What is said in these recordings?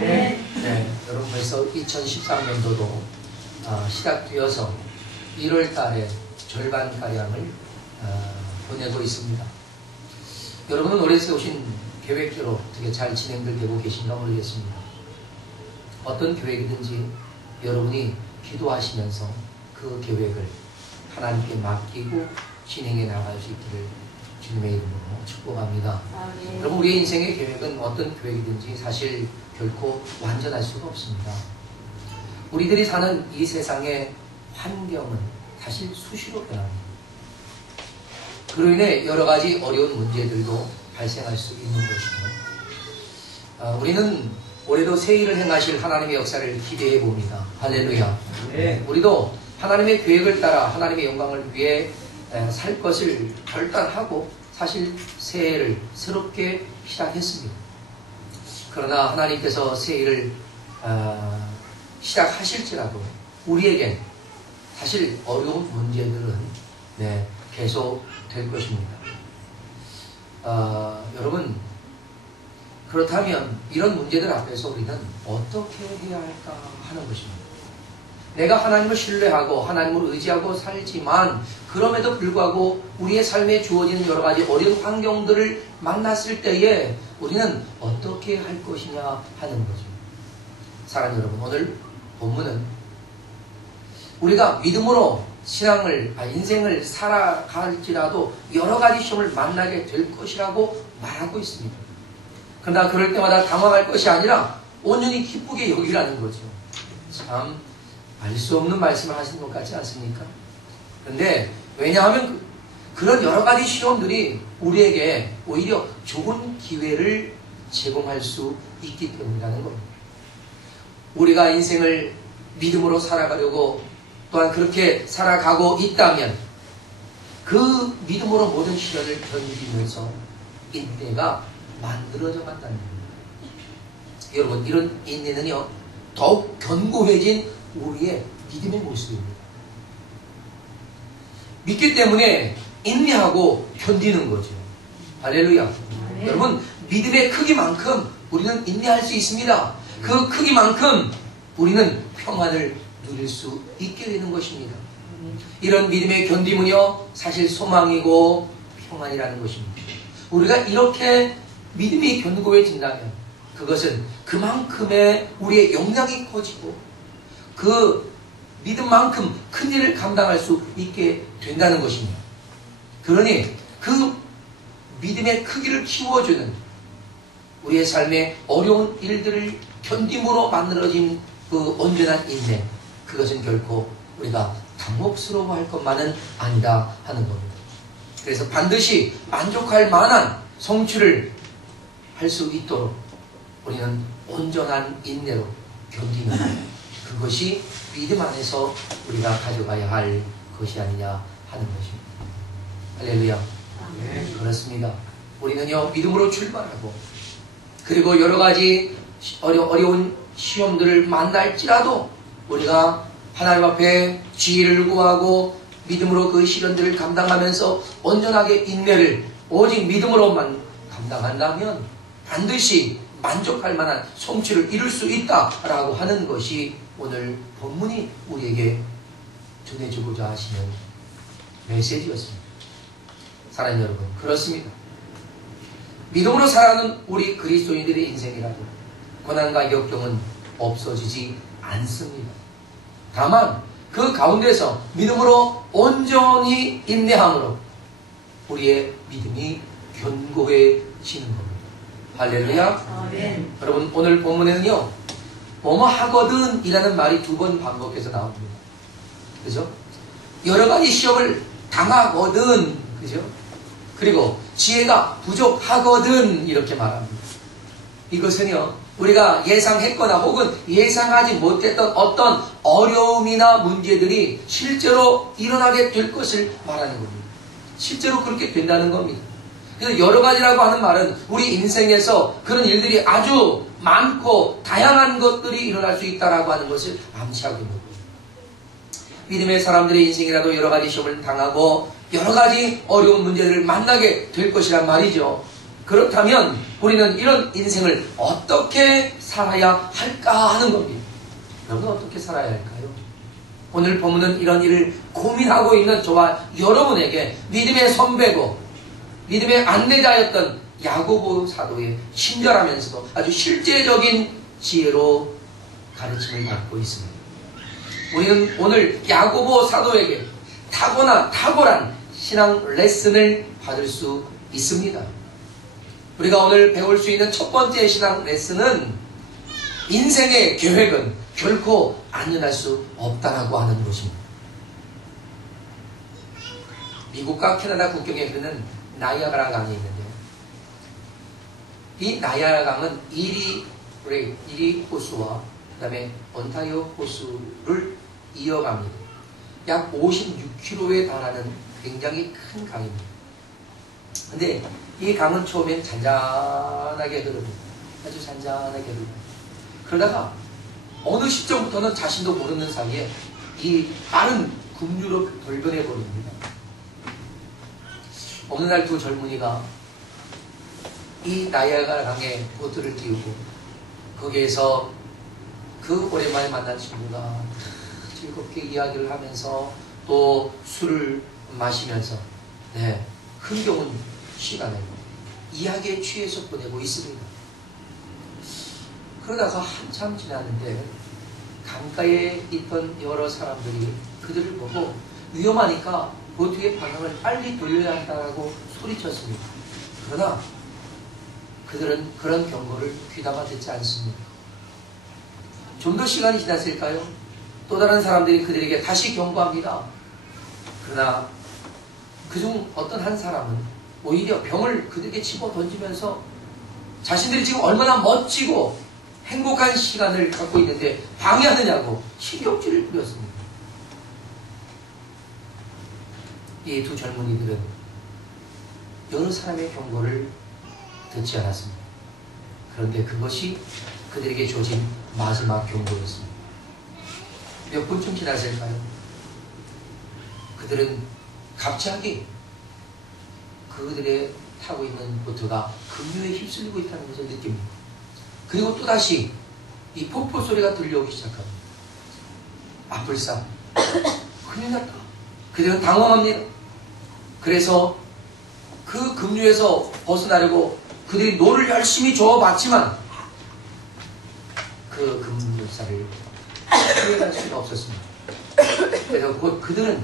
네, 여러분 벌써 2013년도도 시작되어서 1월 달에 절반가량을 보내고 있습니다. 여러분은 올해 세우신 계획대로 어떻게 잘 진행되고 계신가 모르겠습니다. 어떤 계획이든지 여러분이 기도하시면서 그 계획을 하나님께 맡기고 진행해 나갈 수 있기를 주님의 이름으로 축복합니다. 여러분, 우리의 인생의 계획은 어떤 계획이든지 사실 결코 완전할 수가 없습니다. 우리들이 사는 이 세상의 환경은 사실 수시로 변합니다. 그로 인해 여러 가지 어려운 문제들도 발생할 수 있는 것이고, 우리는 올해도 새 일을 행하실 하나님의 역사를 기대해 봅니다. 할렐루야. 네. 우리도 하나님의 계획을 따라 하나님의 영광을 위해 살 것을 결단하고 사실 새해를 새롭게 시작했습니다. 그러나 하나님께서 새해를 시작하실지라도 우리에겐 사실 어려운 문제들은 계속 될 것입니다. 여러분, 그렇다면 이런 문제들 앞에서 우리는 어떻게 해야 할까 하는 것입니다. 내가 하나님을 신뢰하고 하나님을 의지하고 살지만 그럼에도 불구하고 우리의 삶에 주어지는 여러 가지 어려운 환경들을 만났을 때에 우리는 어떻게 할 것이냐 하는 거죠. 사랑하는 여러분, 오늘 본문은 우리가 믿음으로 인생을 살아갈지라도 여러 가지 시험을 만나게 될 것이라고 말하고 있습니다. 그러나 그럴 때마다 당황할 것이 아니라 온전히 기쁘게 여기라는 거죠. 참 알 수 없는 말씀을 하시는 것 같지 않습니까? 그런데 왜냐하면 그런 여러 가지 시험들이 우리에게 오히려 좋은 기회를 제공할 수 있기 때문이라는 겁니다. 우리가 인생을 믿음으로 살아가려고 또한 그렇게 살아가고 있다면 그 믿음으로 모든 시련을 견디면서 인내가 만들어져 간다는 겁니다. 여러분, 이런 인내는요 더욱 견고해진 우리의 믿음의 모습입니다. 믿기 때문에 인내하고 견디는 거죠. 할렐루야. 네. 여러분, 믿음의 크기만큼 우리는 인내할 수 있습니다. 그 크기만큼 우리는 평안을 누릴 수 있게 되는 것입니다. 이런 믿음의 견딤은요 사실 소망이고 평안이라는 것입니다. 우리가 이렇게 믿음이 견고해진다면 그것은 그만큼의 우리의 역량이 커지고 그 믿음만큼 큰 일을 감당할 수 있게 된다는 것입니다. 그러니 그 믿음의 크기를 키워주는 우리의 삶의 어려운 일들을 견딤으로 만들어진 그 온전한 인내, 그것은 결코 우리가 당혹스러워할 것만은 아니다 하는 겁니다. 그래서 반드시 만족할 만한 성취를 할 수 있도록 우리는 온전한 인내로 견디는 그것이 믿음 안에서 우리가 가져가야 할 것이 아니냐 하는 것입니다. 할렐루야. 네. 그렇습니다. 우리는요 믿음으로 출발하고 그리고 여러 가지 어려운 시험들을 만날지라도 우리가 하나님 앞에 지혜를 구하고 믿음으로 그 시련들을 감당하면서 온전하게 인내를 오직 믿음으로만 감당한다면 반드시 만족할 만한 성취를 이룰 수 있다라고 하는 것이 오늘 본문이 우리에게 전해주고자 하시는 메시지였습니다. 사랑하는 여러분, 그렇습니다. 믿음으로 살아가는 우리 그리스도인들의 인생이라도 고난과 역경은 없어지지 않습니다. 다만 그 가운데서 믿음으로 온전히 인내함으로 우리의 믿음이 견고해지는 겁니다. 할렐루야. 아멘. 여러분, 오늘 본문에는요 뭐뭐 하거든 이라는 말이 2번 반복해서 나옵니다. 그죠? 여러 가지 시험을 당하거든, 그죠? 그리고 지혜가 부족하거든 이렇게 말합니다. 이것은요 우리가 예상했거나 혹은 예상하지 못했던 어떤 어려움이나 문제들이 실제로 일어나게 될 것을 말하는 겁니다. 실제로 그렇게 된다는 겁니다. 그래서 여러 가지라고 하는 말은 우리 인생에서 그런 일들이 아주 많고 다양한 것들이 일어날 수 있다라고 하는 것을 암시하고 있는 거예요. 믿음의 사람들의 인생이라도 여러 가지 시험을 당하고 여러 가지 어려운 문제들을 만나게 될 것이란 말이죠. 그렇다면 우리는 이런 인생을 어떻게 살아야 할까 하는 겁니다. 여러분 어떻게 살아야 할까요? 오늘 본문은 이런 일을 고민하고 있는 저와 여러분에게 믿음의 선배고 믿음의 안내자였던 야고보 사도의 친절하면서도 아주 실제적인 지혜로 가르침을 받고 있습니다. 우리는 오늘 야고보 사도에게 탁월한 신앙 레슨을 받을 수 있습니다. 우리가 오늘 배울 수 있는 첫 번째 신앙 레슨은 인생의 계획은 결코 안전할 수 없다라고 하는 것입니다. 미국과 캐나다 국경에 흐르는 나이아가라 강이 있는데요. 이 나이아가라 강은 이리 호수와 그 다음에 온타리오 호수를 이어갑니다. 약 56km에 달하는 굉장히 큰 강입니다. 근데 이 강은 처음엔 잔잔하게 흐릅니다. 아주 잔잔하게 흐릅니다. 그러다가 어느 시점부터는 자신도 모르는 사이에 이 빠른 급류로 돌변해 버립니다. 어느 날 두 젊은이가 이 나이아가라 강에 보트를 띄우고 거기에서 그 오랜만에 만난 친구가 즐겁게 이야기를 하면서 또 술을 마시면서 흥겨운 시간을 이야기에 취해서 보내고 있습니다. 그러다가 한참 지났는데 강가에 있던 여러 사람들이 그들을 보고 위험하니까 보트의 방향을 빨리 돌려야 한다고 소리쳤습니다. 그러나 그들은 그런 경고를 귀담아 듣지 않습니다. 좀 더 시간이 지났을까요? 또 다른 사람들이 그들에게 다시 경고합니다. 그러나 그중 어떤 한 사람은 오히려 병을 그들에게 집어 던지면서 자신들이 지금 얼마나 멋지고 행복한 시간을 갖고 있는데 방해하느냐고 신경질을 부렸습니다. 이 두 젊은이들은 여러 사람의 경고를 듣지 않았습니다. 그런데 그것이 그들에게 주어진 마지막 경고였습니다. 몇 분쯤 지났을까요? 그들은 갑자기 그들의 타고 있는 보트가 급류에 휩쓸리고 있다는 것을 느낍니다. 그리고 또다시 이 폭포 소리가 들려오기 시작합니다. 아뿔싸, 큰일 났다. 그들은 당황합니다. 그래서 그 급류에서 벗어나려고 그들이 노를 열심히 저어봤지만 그 급물살을 피해갈 수가 없었습니다. 그래서 곧 그들은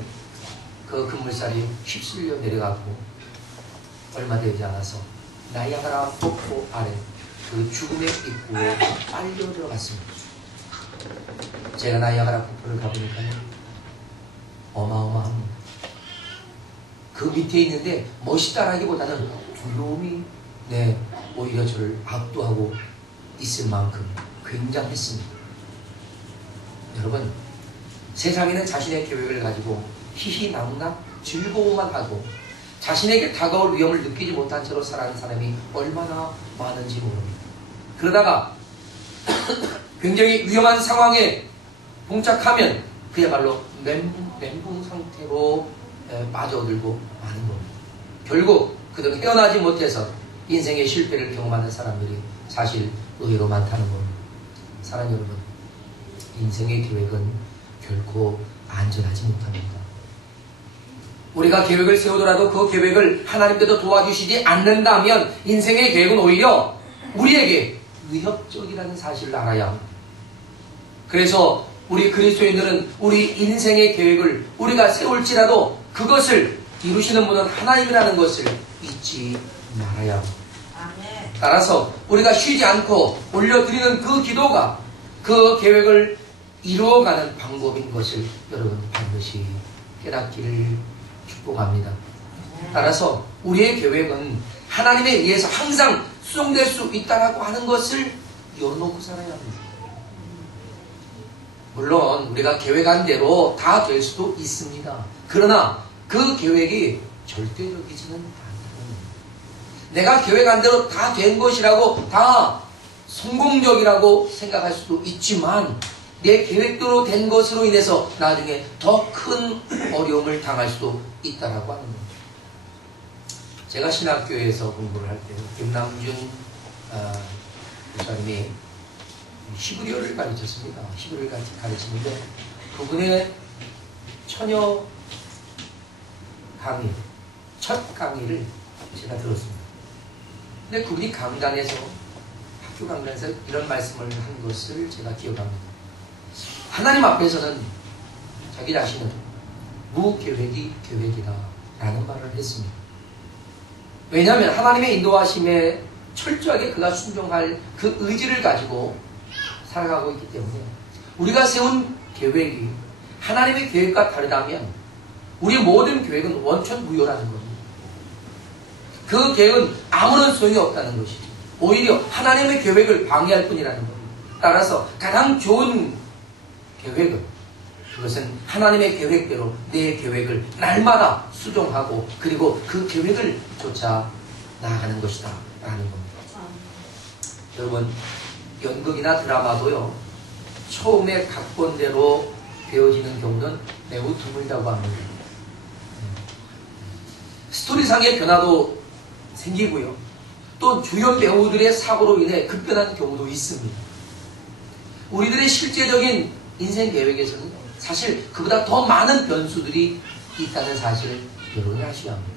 그 급물살이 휩쓸려 내려가고 얼마 되지 않아서 나이아가라 폭포 아래 그 죽음의 입구에 빨려 들어갔습니다. 제가 나이아가라 폭포를 가보니까요, 어마어마합니다. 그 밑에 있는데 멋있다라기보다는 두려움이 오히려 저를 압도하고 있을 만큼 굉장했습니다. 여러분, 세상에는 자신의 계획을 가지고 희희낙낙 즐거워만 하고 자신에게 다가올 위험을 느끼지 못한 채로 살아가는 사람이 얼마나 많은지 모릅니다. 그러다가 굉장히 위험한 상황에 봉착하면 그야말로 멘붕 상태로 빠져들고 마는 겁니다. 결국 그들은 헤어나지 못해서 인생의 실패를 경험하는 사람들이 사실 의외로 많다는 겁니다. 사랑하는 여러분, 인생의 계획은 결코 안전하지 못합니다. 우리가 계획을 세우더라도 그 계획을 하나님께서 도와주시지 않는다면 인생의 계획은 오히려 우리에게 위협적이라는 사실을 알아야 합니다. 그래서 우리 그리스도인들은 우리 인생의 계획을 우리가 세울지라도 그것을 이루시는 분은 하나님이라는 것을 잊지 말아야 합니다. 따라서 우리가 쉬지 않고 올려드리는 그 기도가 그 계획을 이루어가는 방법인 것을 여러분 반드시 깨닫기를 축복합니다. 따라서 우리의 계획은 하나님에 의해서 항상 수정될 수 있다라고 하는 것을 열어놓고 살아야 합니다. 물론 우리가 계획한 대로 다 될 수도 있습니다. 그러나 그 계획이 절대적이지는 않다는 겁니다. 내가 계획한 대로 다 된 것이라고 다 성공적이라고 생각할 수도 있지만 내 계획대로 된 것으로 인해서 나중에 더 큰 어려움을 당할 수도 있다라고 하는 겁니다. 제가 신학교에서 공부를 할 때 김남준 목사님이 히브리어를 가르쳤습니다. 히브리어를 같이 가르치는데 그분의 처녀 강의, 첫 강의를 제가 들었습니다. 근데 그분이 강단에서, 학교 강단에서 이런 말씀을 한 것을 제가 기억합니다. 하나님 앞에서는 자기 자신은 무계획이 계획이다 라는 말을 했습니다. 왜냐하면 하나님의 인도하심에 철저하게 그가 순종할 그 의지를 가지고 살아가고 있기 때문에 우리가 세운 계획이 하나님의 계획과 다르다면 우리의 모든 계획은 원천무효라는 겁니다. 그 계획은 아무런 소용이 없다는 것이죠. 오히려 하나님의 계획을 방해할 뿐이라는 겁니다. 따라서 가장 좋은 계획은 그것은 하나님의 계획대로 내 계획을 날마다 수종하고 그리고 그 계획을 쫓아 나아가는 것이다 라는 겁니다. 여러분, 연극이나 드라마도요, 처음에 각본대로 되어지는 경우는 매우 드물다고 합니다. 스토리상의 변화도 생기고요, 또 주연 배우들의 사고로 인해 급변한 경우도 있습니다. 우리들의 실제적인 인생 계획에서는 사실 그보다 더 많은 변수들이 있다는 사실을 여러분이 아셔야 합니다.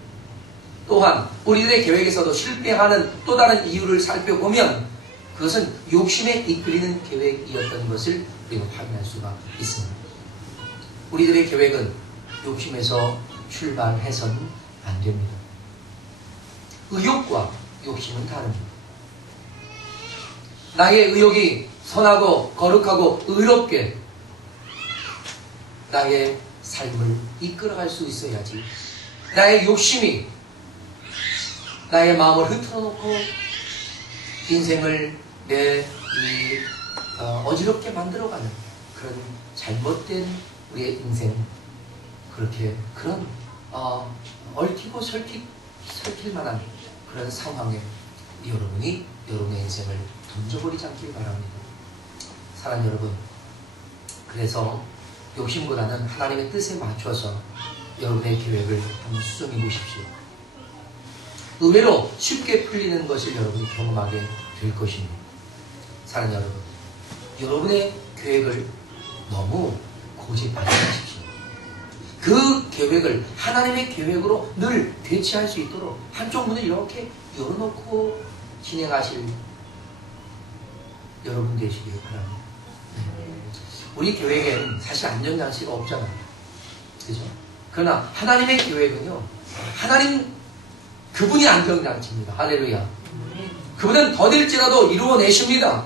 또한 우리들의 계획에서도 실패하는 또 다른 이유를 살펴보면 그것은 욕심에 이끌리는 계획이었던 것을 우리가 확인할 수가 있습니다. 우리들의 계획은 욕심에서 출발해서는 안 됩니다. 의욕과 욕심은 다릅니다. 나의 의욕이 선하고 거룩하고 의롭게 나의 삶을 이끌어갈 수 있어야지, 나의 욕심이 나의 마음을 흐트러놓고 인생을 어지럽게 만들어가는 그런 잘못된 우리의 인생, 그런 얽히고 설킬 만한 그런 상황에 여러분이 여러분의 인생을 던져버리지 않길 바랍니다. 사랑하는 여러분, 그래서 욕심보다는 하나님의 뜻에 맞춰서 여러분의 계획을 한번 수정해 보십시오. 의외로 쉽게 풀리는 것을 여러분이 경험하게 될 것입니다. 사랑하는 여러분, 여러분의 계획을 너무 고집하지 마십시오. 그 계획을 하나님의 계획으로 늘 대치할 수 있도록 한쪽 문을 이렇게 열어놓고 진행하실 여러분 되시길 바랍니다. 우리 계획에는 사실 안전장치가 없잖아요. 그죠? 그러나 하나님의 계획은요, 그분이 안전장치입니다. 할렐루야. 그분은 더딜지라도 이루어내십니다.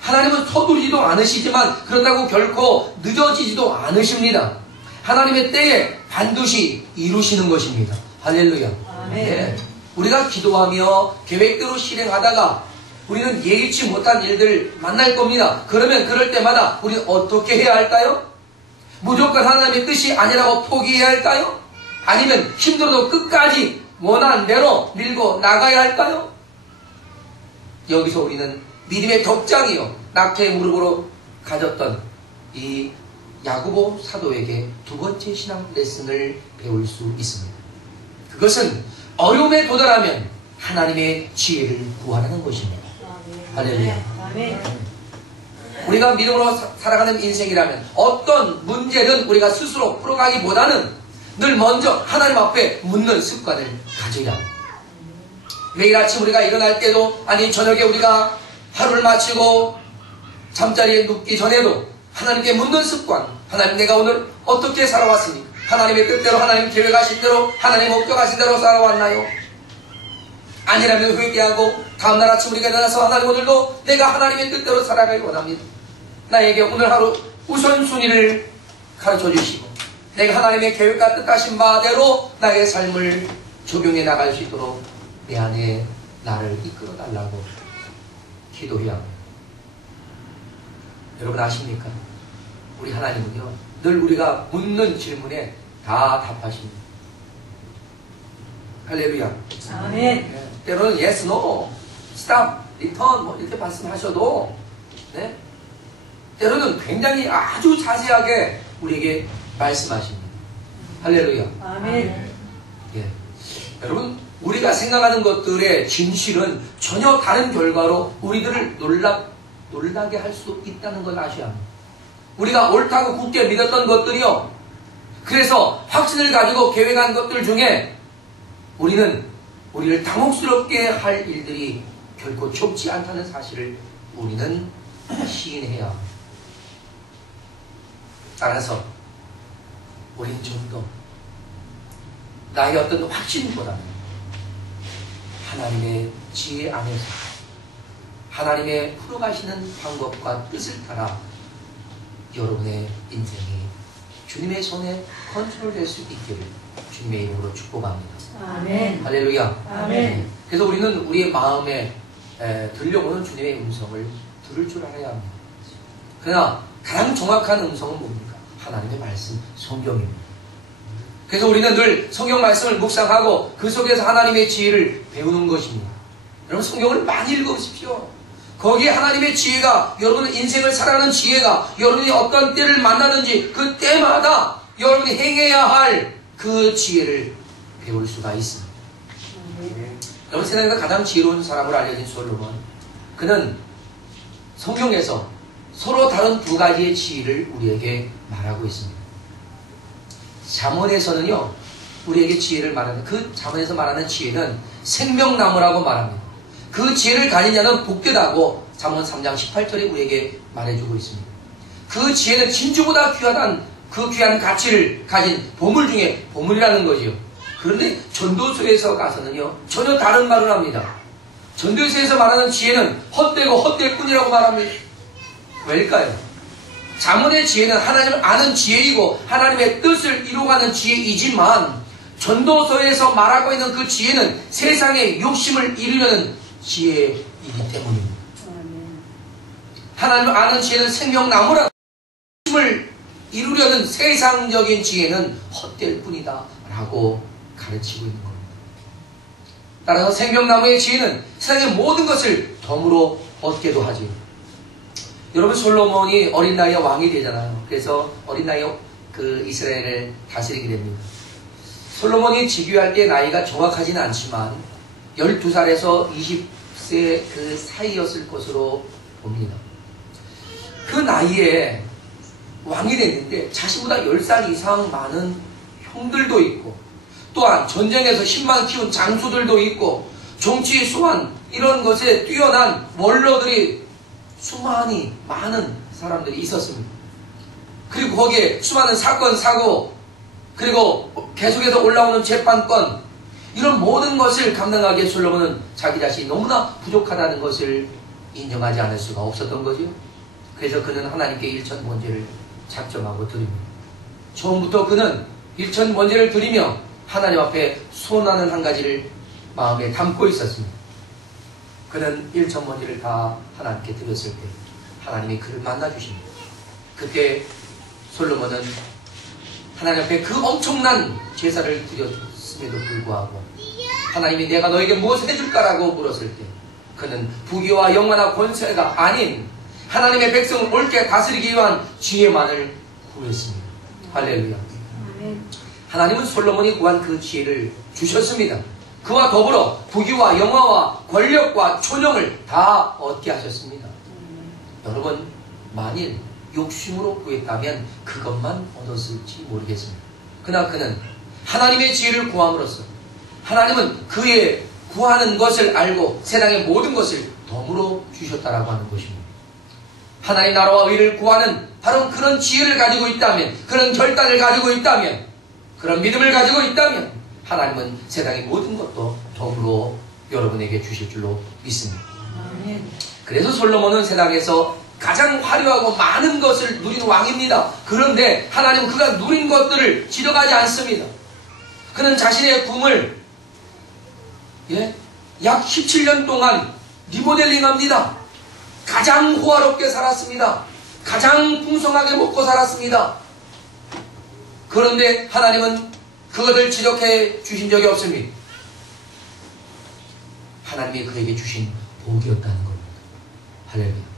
하나님은 서두르지도 않으시지만 그렇다고 결코 늦어지지도 않으십니다. 하나님의 때에 반드시 이루시는 것입니다. 할렐루야. 네. 우리가 기도하며 계획대로 실행하다가 우리는 예기치 못한 일들 만날 겁니다. 그러면 그럴 때마다 우리는 어떻게 해야 할까요? 무조건 하나님의 뜻이 아니라고 포기해야 할까요? 아니면 힘들어도 끝까지 원하는 대로 밀고 나가야 할까요? 여기서 우리는 믿음의 덕장이요, 낙태의 무릎으로 가졌던 이 야고보 사도에게 두 번째 신앙 레슨을 배울 수 있습니다. 그것은 어려움에 도달하면 하나님의 지혜를 구하라는 것입니다. 할렐루야. 우리가 믿음으로 살아가는 인생이라면 어떤 문제든 우리가 스스로 풀어가기보다는 늘 먼저 하나님 앞에 묻는 습관을 가져야 합니다. 매일 아침 우리가 일어날 때도, 아니 저녁에 우리가 하루를 마치고 잠자리에 눕기 전에도 하나님께 묻는 습관. 하나님, 내가 오늘 어떻게 살아왔습니까? 하나님의 뜻대로, 하나님 계획하신 대로, 하나님 목적하신 대로 살아왔나요? 아니라면 회개하고 다음날 아침 우리가 일어나서 하나님, 오늘도 내가 하나님의 뜻대로 살아가기 원합니다. 나에게 오늘 하루 우선순위를 가르쳐 주시고 내가 하나님의 계획과 뜻하신 바대로 나의 삶을 적용해 나갈 수 있도록 내 안에 나를 이끌어 달라고 기도해야 합니다. 여러분 아십니까? 우리 하나님은요, 늘 우리가 묻는 질문에 다 답하십니다. 할렐루야. 아멘. 네. 때로는 yes, no, stop, return 뭐 이렇게 말씀하셔도, 네? 때로는 굉장히 아주 자세하게 우리에게 말씀하십니다. 할렐루야. 아멘. 예. 여러분, 우리가 생각하는 것들의 진실은 전혀 다른 결과로 우리들을 놀라게 할 수 있다는 걸 아셔야 합니다. 우리가 옳다고 굳게 믿었던 것들이요. 그래서 확신을 가지고 계획한 것들 중에 우리를 당혹스럽게 할 일들이 결코 적지 않다는 사실을 우리는 시인해야 합니다. 따라서 우리는 좀 더 나의 어떤 확신보다는 하나님의 지혜 안에서 하나님의 풀어가시는 방법과 뜻을 따라 여러분의 인생이 주님의 손에 컨트롤될 수 있기를 주님의 이름으로 축복합니다. 아멘. 할렐루야. 아멘. 그래서 우리는 우리의 마음에 들려오는 주님의 음성을 들을 줄 알아야 합니다. 그러나 가장 정확한 음성은 뭡니까? 하나님의 말씀, 성경입니다. 그래서 우리는 늘 성경 말씀을 묵상하고 그 속에서 하나님의 지혜를 배우는 것입니다. 여러분 성경을 많이 읽으십시오. 거기에 하나님의 지혜가 여러분의 인생을 살아가는 지혜가 여러분이 어떤 때를 만나는지 그 때마다 여러분이 행해야 할 그 지혜를 배울 수가 있습니다. 여러분 세상에서 가장 지혜로운 사람으로 알려진 솔로몬, 그는 성경에서 서로 다른 두 가지의 지혜를 우리에게 말하고 있습니다. 잠언에서는요, 우리에게 지혜를 말하는, 그 잠언에서 말하는 지혜는 생명나무라고 말합니다. 그 지혜를 가진 자는 복되다고 잠언 3장 18절에 우리에게 말해주고 있습니다. 그 지혜는 진주보다 귀하단 그 귀한 가치를 가진 보물 중에 보물이라는 거지요. 그런데 전도서에서 가서는요, 전혀 다른 말을 합니다. 전도서에서 말하는 지혜는 헛되고 헛될 뿐이라고 말합니다. 왜일까요? 잠언의 지혜는 하나님을 아는 지혜이고 하나님의 뜻을 이루어가는 지혜이지만 전도서에서 말하고 있는 그 지혜는 세상의 욕심을 이루려는 지혜이기 때문입니다. 하나님을 아는 지혜는 생명나무라, 욕심을 이루려는 세상적인 지혜는 헛될 뿐이다 라고 가르치고 있는 겁니다. 따라서 생명나무의 지혜는 세상의 모든 것을 덤으로 얻게도 하지요. 여러분 솔로몬이 어린 나이에 왕이 되잖아요. 그래서 어린 나이에 그 이스라엘을 다스리게 됩니다. 솔로몬이 즉위할 때 나이가 정확하지는 않지만 12살에서 20세 그 사이였을 것으로 봅니다. 그 나이에 왕이 됐는데 자신보다 10살 이상 많은 형들도 있고 또한 전쟁에서 힘만 키운 장수들도 있고 정치 수완 이런 것에 뛰어난 원로들이 많은 사람들이 있었습니다. 그리고 거기에 수많은 사건, 사고, 그리고 계속해서 올라오는 재판권, 이런 모든 것을 감당하기에 솔로몬은 자기 자신이 너무나 부족하다는 것을 인정하지 않을 수가 없었던 거죠. 그래서 그는 하나님께 일천번제를 작정하고 드립니다. 처음부터 그는 일천번제를 드리며 하나님 앞에 소원하는 한 가지를 마음에 담고 있었습니다. 그는 일천번제를 다 하나님께 드렸을 때 하나님이 그를 만나주십니다. 그때 솔로몬은 하나님 앞에 그 엄청난 제사를 드렸음에도 불구하고 하나님이 내가 너에게 무엇을 해줄까라고 물었을 때 그는 부귀와 영화나 권세가 아닌 하나님의 백성을 옳게 다스리기 위한 지혜만을 구했습니다. 할렐루야. 하나님은 솔로몬이 구한 그 지혜를 주셨습니다. 그와 더불어 부귀와 영화와 권력과 초령을 다 얻게 하셨습니다. 여러분 만일 욕심으로 구했다면 그것만 얻었을지 모르겠습니다. 그러나 그는 하나님의 지혜를 구함으로써 하나님은 그의 구하는 것을 알고 세상의 모든 것을 덤으로 주셨다라고 하는 것입니다. 하나님 나라와 의를 구하는 바로 그런 지혜를 가지고 있다면, 그런 결단을 가지고 있다면, 그런 믿음을 가지고 있다면 하나님은 세상의 모든 것도 덤으로 여러분에게 주실 줄로 믿습니다. 그래서 솔로몬은 세상에서 가장 화려하고 많은 것을 누린 왕입니다. 그런데 하나님은 그가 누린 것들을 지적하지 않습니다. 그는 자신의 궁을 약 17년 동안 리모델링합니다. 가장 호화롭게 살았습니다. 가장 풍성하게 먹고 살았습니다. 그런데 하나님은 그것을 지적해 주신 적이 없습니다. 하나님이 그에게 주신 복이었다는 겁니다. 할렐루야.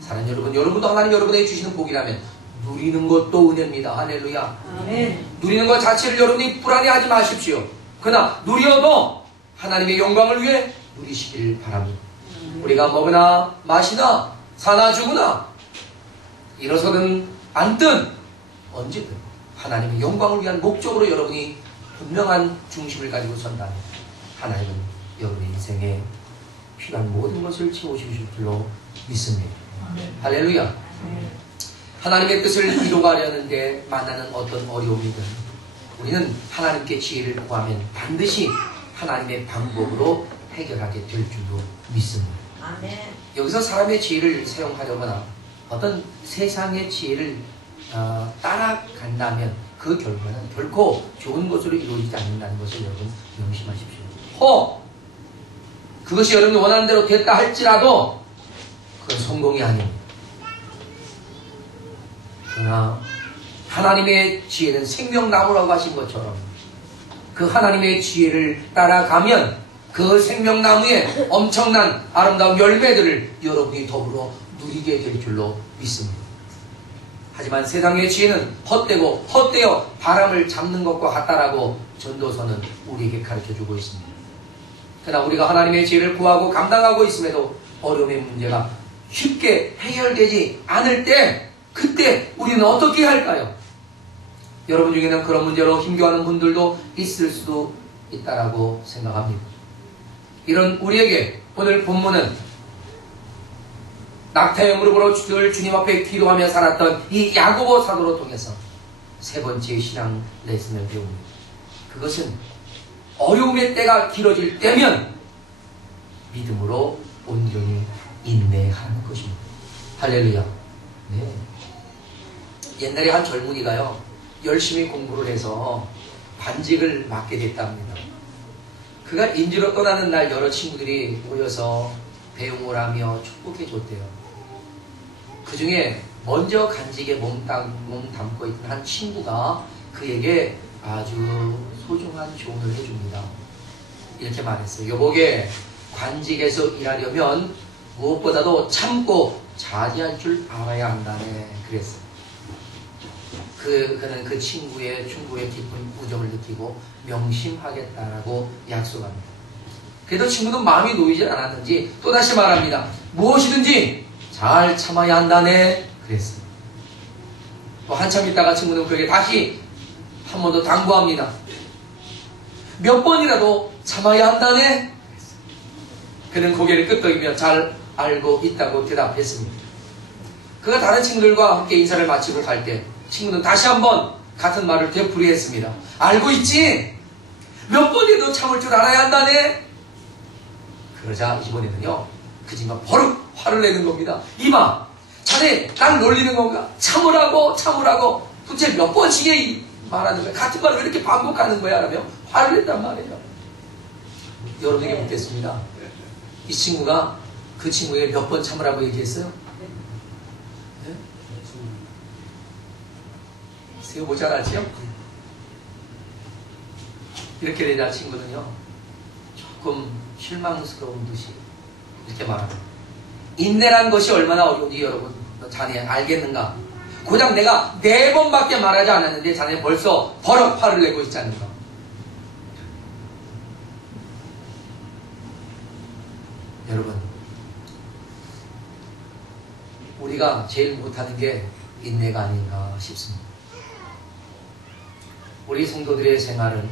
사랑하는 여러분, 여러분도 하나님 여러분에게 주시는 복이라면 누리는 것도 은혜입니다. 할렐루야. 아멘. 누리는 것 자체를 여러분이 불안해하지 마십시오. 그러나 누려도 하나님의 영광을 위해 누리시길 바랍니다. 우리가 먹으나 마시나 사나 죽으나 일어서든 앉든 언제든 하나님의 영광을 위한 목적으로 여러분이 분명한 중심을 가지고 선다면 하나님은 여러분의 인생에 필요한 모든 것을 채워주실 줄로 믿습니다. 할렐루야. 하나님의 뜻을 이루가려는데 만나는 어떤 어려움이든 우리는 하나님께 지혜를 구하면 반드시 하나님의 방법으로 해결하게 될 줄로 믿습니다. 아멘. 여기서 사람의 지혜를 사용하려거나 어떤 세상의 지혜를 따라간다면 그 결과는 결코 좋은 것으로 이루어지지 않는다는 것을 여러분 명심하십시오. 그것이 여러분이 원하는 대로 됐다 할지라도 그건 성공이 아닙니다. 그러나 하나님의 지혜는 생명나무라고 하신 것처럼 그 하나님의 지혜를 따라가면 그 생명나무의 엄청난 아름다운 열매들을 여러분이 더불어 누리게 될 줄로 믿습니다. 하지만 세상의 지혜는 헛되고 헛되어 바람을 잡는 것과 같다라고 전도서는 우리에게 가르쳐주고 있습니다. 그러나 우리가 하나님의 지혜를 구하고 감당하고 있음에도 어려움의 문제가 쉽게 해결되지 않을 때 그때 우리는 어떻게 할까요? 여러분 중에는 그런 문제로 힘겨워하는 분들도 있을 수도 있다라고 생각합니다. 이런 우리에게 오늘 본문은 낙타의 무릎으로 늘 주님 앞에 기도하며 살았던 이 야고보 사도로 통해서 세 번째 신앙 레슨을 배웁니다. 그것은 어려움의 때가 길어질 때면 믿음으로 온전히 인내하는 것입니다. 할렐루야. 네. 옛날에 한 젊은이가요 열심히 공부를 해서 반직을 맡게 됐답니다. 그가 인지로 떠나는 날 여러 친구들이 모여서 배웅을 하며 축복해 줬대요. 그 중에 먼저 간직에 몸 담고 있던 한 친구가 그에게 아주 소중한 조언을 해줍니다. 이렇게 말했어요. 여보게, 관직에서 일하려면 무엇보다도 참고 자제할 줄 알아야 한다네. 그랬어요. 그는 그 친구의 충고에 깊은 우정을 느끼고 명심하겠다라고 약속합니다. 그래도 친구는 마음이 놓이지 않았는지 또다시 말합니다. 무엇이든지 잘 참아야 한다네. 그랬어요. 또 한참 있다가 친구는 그에게 다시 한 번 더 당부합니다. 몇 번이라도 참아야 한다네. 그는 고개를 끄덕이며 잘 알고 있다고 대답했습니다. 그가 다른 친구들과 함께 인사를 마치고 갈 때 친구는 다시 한번 같은 말을 되풀이했습니다. 알고 있지? 몇 번이라도 참을 줄 알아야 한다네. 그러자 이번에는요 그 친구가 버럭 화를 내는 겁니다. 이봐, 자네 날 놀리는 건가? 참으라고 도대체 몇 번씩 말하는 거야? 같은 말을 왜 이렇게 반복하는 거야? 라며 화를 냈단 말이에요. 여러분에게 묻겠습니다. 이 친구가 그 친구에게 몇 번 참으라고 얘기했어요? 네? 세어보지 않았지요? 이렇게 되자 친구는요 조금 실망스러운 듯이 이렇게 말합니다. 인내란 것이 얼마나 어려운지 여러분 자네 알겠는가? 고작 내가 4번밖에 말하지 않았는데 자네 벌써 버럭 화를 내고 있지 않는가? 여러분, 우리가 제일 못하는 게 인내가 아닌가 싶습니다. 우리 성도들의 생활은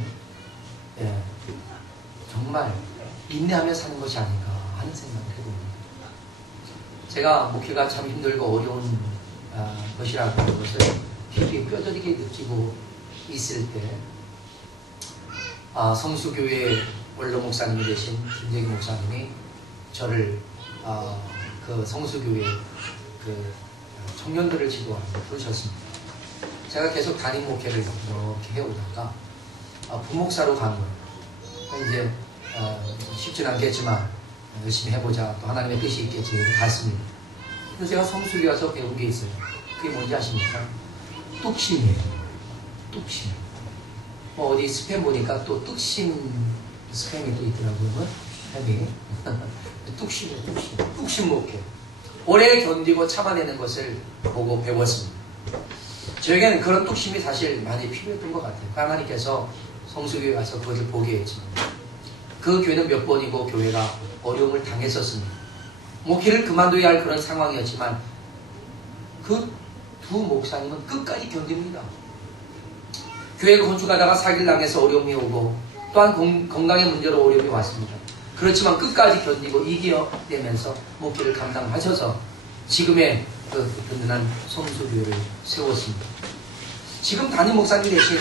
정말 인내하며 사는 것이 아닌가 하는 생각을 해봅니다. 제가 목회가 참 힘들고 어려운 것이라고 하는 것을 깊이 뼈저리게 느끼고 있을 때 성수교회 원로 목사님이 되신 김재기 목사님이 저를 그 성수교회 그 청년들을 지도하는데 부르셨습니다. 제가 계속 담임 목회를 이렇게 해오다가 부목사로 간 거예요. 이제 쉽진 않겠지만 열심히 해보자, 또 하나님의 뜻이 있겠지 갔습니다. 그래서 제가 성수교회 와서 배운 게 있어요. 그게 뭔지 아십니까? 뚝심이에요. 뚝심. 뭐 어디 스팸 보니까 또 뚝심 스팸이 또 있더라고요. 스팸이. 뚝심이에요. 뚝심 목회. 오래 견디고 참아내는 것을 보고 배웠습니다. 저에게는 그런 뚝심이 사실 많이 필요했던 것 같아요. 하나님께서 성수교회 와서 그것을 보게 했지만 그 교회는 몇 번이고 교회가 어려움을 당했었습니다. 목회를 그만둬야 할 그런 상황이었지만 그 두 목사님은 끝까지 견딥니다. 교회를 건축하다가 사기를 당해서 어려움이 오고 또한 건강의 문제로 어려움이 왔습니다. 그렇지만 끝까지 견디고 이겨내면서 목회를 감당하셔서 지금의 그 든든한 성수교회를 세웠습니다. 지금 담임 목사님 되신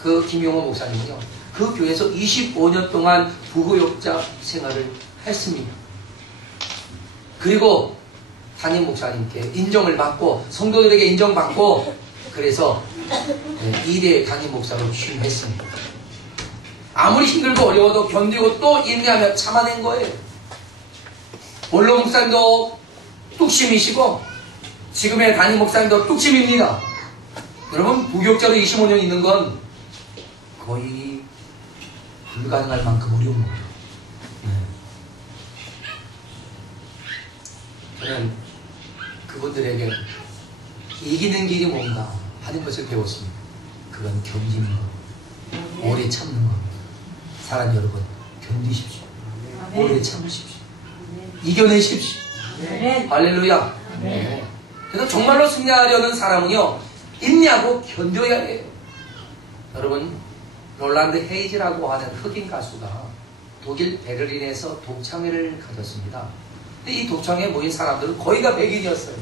그 김용호 목사님은요, 그 교회에서 25년 동안 부교역자 생활을 했습니다. 그리고 담임 목사님께 인정을 받고 성도들에게 인정받고 그래서 2대 담임 목사로 취임했습니다. 아무리 힘들고 어려워도 견디고 또 인내하며 참아낸 거예요. 원로 목사님도 뚝심이시고 지금의 담임 목사님도 뚝심입니다. 여러분, 부교역자로 25년 있는 건 거의 불가능할 만큼 어려운 거예요. 저는 그분들에게 이기는 길이 뭔가 하는 것을 배웠습니다. 그건 견디는 것, 오래 참는 것. 사람 여러분, 견디십시오. 오래 참으십시오. 이겨내십시오. 할렐루야. 그래서 정말로 승리하려는 사람은요, 인내하고 견뎌야 해요. 여러분, 롤란드 헤이즈라고 하는 흑인 가수가 독일 베를린에서 독창회를 가졌습니다. 근데 이 독창회에 모인 사람들은 거의가 백인이었어요.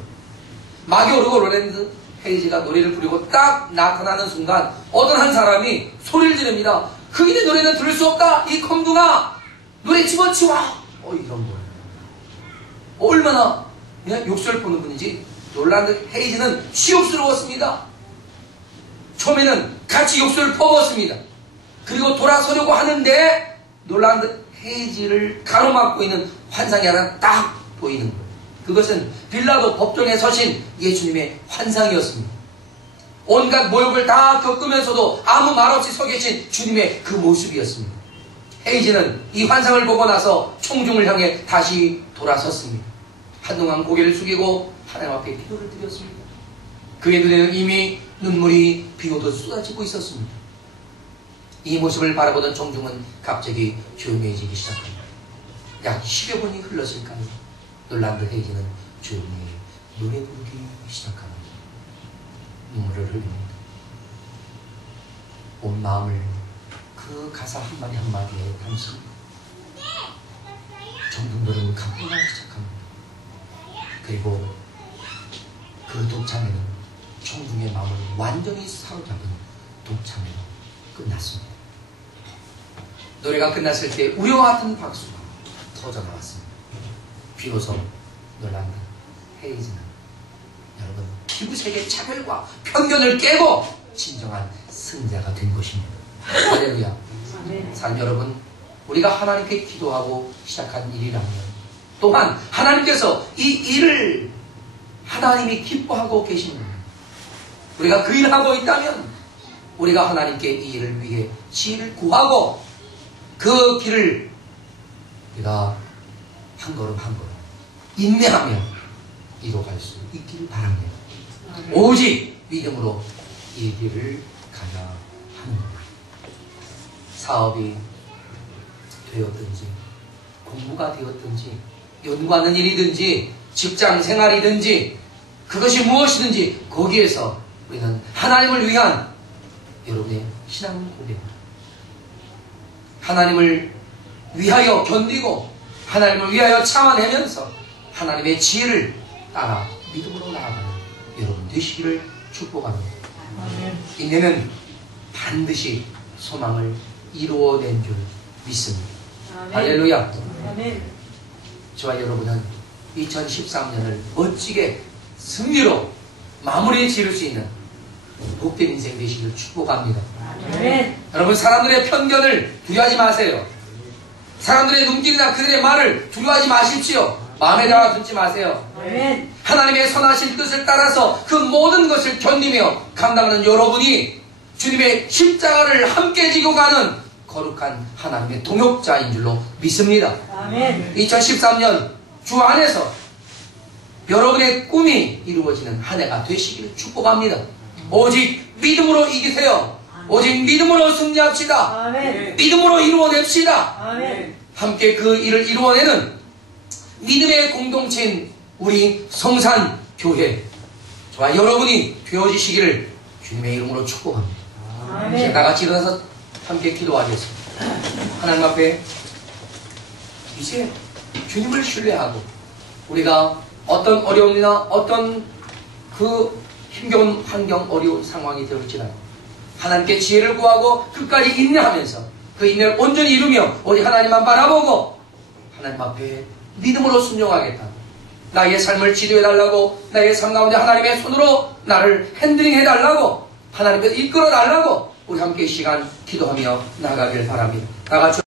막이 오르고 롤란드 헤이즈가 노래를 부르고 딱 나타나는 순간 어떤 한 사람이 소리를 지릅니다. 흑인의 노래는 들을 수 없다. 이 검둥아, 노래 집어치워. 이런 거예요. 얼마나 욕설 보는 분인지. 롤란드 헤이즈는 치욕스러웠습니다. 처음에는 같이 욕설을 퍼붓습니다. 그리고 돌아서려고 하는데 롤란드 헤이즈를 가로막고 있는 환상이 하나 딱 보이는 거예요. 그것은 빌라도 법정에 서신 예수님의 환상이었습니다. 온갖 모욕을 다 겪으면서도 아무 말 없이 서 계신 주님의 그 모습이었습니다. 헤이즈는 이 환상을 보고 나서 총중을 향해 다시 돌아섰습니다. 한동안 고개를 숙이고 하나님 앞에 기도를 드렸습니다. 그의 눈에는 이미 눈물이 비오듯 쏟아지고 있었습니다. 이 모습을 바라보던 총중은 갑자기 조용해지기 시작합니다. 약 10여 분이 흘렀을까요? 롤란드 헤이즈는 조용히 노래 부르기 시작합니다. 눈물을 흘립니다. 온 마음을 그 가사 한마디 한마디에 담습니다. 청중들은 감동하기 시작합니다. 그리고 그 독창회는 청중의 마음을 완전히 사로잡은 독창회가 끝났습니다. 노래가 끝났을 때 우려와 같은 박수가 터져나왔습니다. 비로소 롤란드 헤이즈는 여러분, 피부색의 차별과 편견을 깨고 진정한 승자가 된 것입니다. 할렐루야. 사랑 여러분, 우리가 하나님께 기도하고 시작한 일이라면 또한 하나님께서 이 일을 하나님이 기뻐하고 계십니다. 우리가 그 일을 하고 있다면 우리가 하나님께 이 일을 위해 지혜를 구하고 그 길을 우리가 한 걸음 한 걸음 인내하며 이뤄갈 수 있기를 바랍니다. 오직 믿음으로 이 길을 가야 하는 겁니다. 사업이 되었든지 공부가 되었든지 연구하는 일이든지 직장 생활이든지 그것이 무엇이든지 거기에서 우리는 하나님을 위한 여러분의 신앙 고백입니다. 하나님을 위하여 견디고 하나님을 위하여 참아내면서 하나님의 지혜를 따라 믿음으로 나아가는 여러분 되시기를 축복합니다. 인내는 반드시 소망을 이루어낸 줄 믿습니다. 할렐루야. 저와 여러분은 2013년을 멋지게 승리로 마무리 지을 수 있는 복된 인생 되시기를 축복합니다. 여러분, 사람들의 편견을 두려워하지 마세요. 사람들의 눈길이나 그들의 말을 두려워하지 마십시오. 마음에 담아두지 마세요. 하나님의 선하신 뜻을 따라서 그 모든 것을 견디며 감당하는 여러분이 주님의 십자가를 함께 지고 가는 거룩한 하나님의 동역자인 줄로 믿습니다. 2013년 주 안에서 여러분의 꿈이 이루어지는 한 해가 되시기를 축복합니다. 오직 믿음으로 이기세요. 오직 믿음으로 승리합시다. 아멘. 믿음으로 이루어냅시다. 아멘. 함께 그 일을 이루어내는 믿음의 공동체인 우리 성산교회 저와 여러분이 되어지시기를 주님의 이름으로 축복합니다. 이제 아멘. 나같이 일어나서 함께 기도하겠습니다. 하나님 앞에 이제 주님을 신뢰하고 우리가 어떤 어려움이나 어떤 그 힘겨운 환경 어려운 상황이 되었지만 하나님께 지혜를 구하고 끝까지 인내하면서 그 인내를 온전히 이루며 오직 하나님만 바라보고 하나님 앞에 믿음으로 순종하겠다. 나의 삶을 지도해달라고 나의 삶 가운데 하나님의 손으로 나를 핸들링해달라고 하나님께서 이끌어달라고 우리 함께 시간 기도하며 나가길 바랍니다. 다 같이